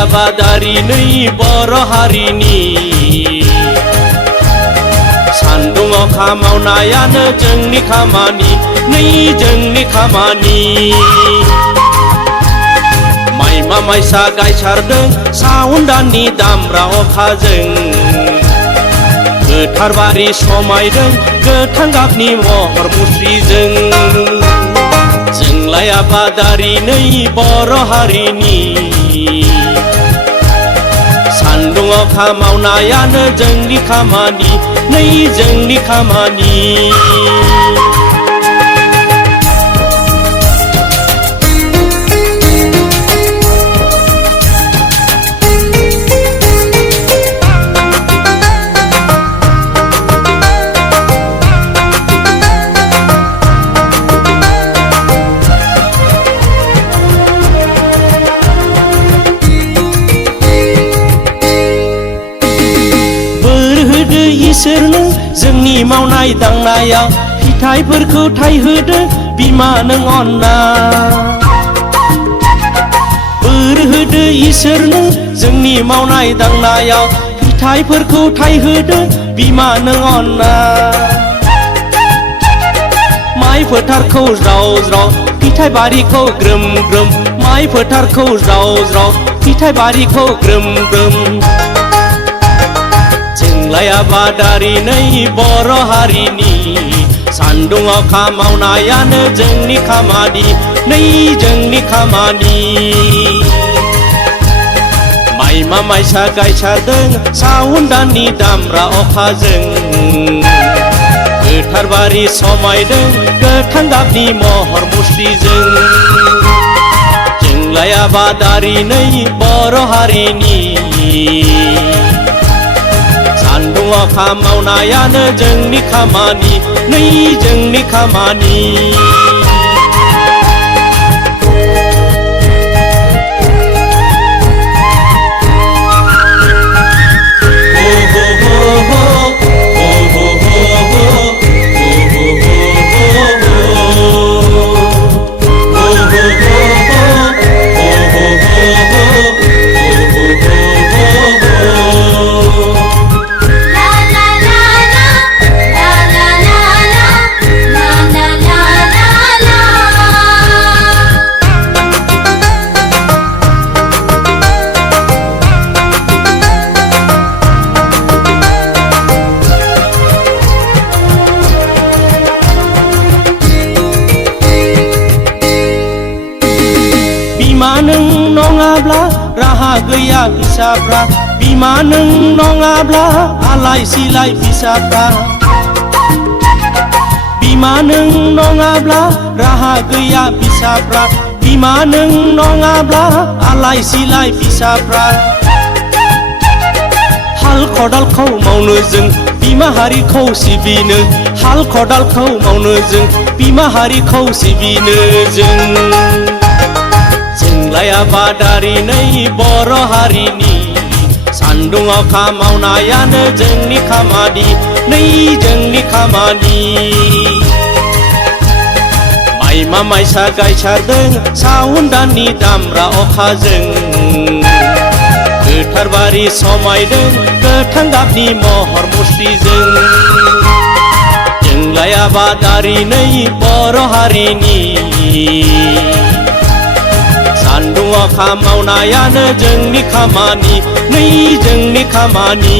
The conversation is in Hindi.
आबादारि नै बर' हारिनि सान्दुं अखा मावनायानो जोंनि खामानि नै जोंनि खामानि माइमा माइसा गायसारदों सावन दाननि दामब्रा अखाजों गोथार बारि समायदों गोथां गाबनि महर मुस्रिजों जोंलाय आबादारि नै बर' हारिनि सान्दुं अखा मावनायानो जोंनि खामानि नै जोंनि खामानि इसोरनो जोंनि मावनाय दांनायाव फिथाइफोरखौ थाइहोदो बिमा नों अनना बोर होदो इसोरनो जोंनि मावनाय दांनायाव फिथाइफोरखौ थाइहोदो बिमा नों अनना माइ फोथारखौ ज्राव ज्राव फिथाइ बारिखौ ग्रोम ग्रोम माइ फोथारखौ ज्राव ज्राव फिथाइ बारिखौ ग्रोम ग्रोम जोंलाय आबादारि नै बर' हारिनि सान्दुं अखा मावनायानो जोंनि खामानि नै जोंनि खामानि माइमा माइसा गायसारदों सावन दाननि दामब्रा अखाजों गोथार बारि समायदों गोथां गाबनि महर मुस्रिजों जोंलाय आबादारि नै बर' हारिनि सान्दुं अखा मावनायानो जोंनि खामानि नै जोंनि खामानि बिमा नों नङाब्ला राहा गैया फिसाफ्रा बिमा नों नङाब्ला आलाय सिलाय फिसाफ्रा बिमा नों नङाब्ला राहा गैया फिसाफ्रा बिमा नों नङाब्ला आलाय सिलाय फिसाफ्रा हाल खदालखौ मावनो जों बिमा हारिखौ सिबिनो हाल खदालखौ मावनो जों बिमा हारिखौ सिबिनो जोंलाय आबादारि नै बर' हारिनि सान्दुं अखा मावनायानो जोंनि खामानि नै जोंनि खामानि माइमा माइसा गायसारदों सावन दाननि दामब्रा अखाजों गोथार बारि समायदों गोथां गाबनि महर मुस्रिजों जोंलाय आबादारि नै बर' हारिनि सान्दुं अखा मावनायानो जोंनि खामानि नै जोंनि खामानि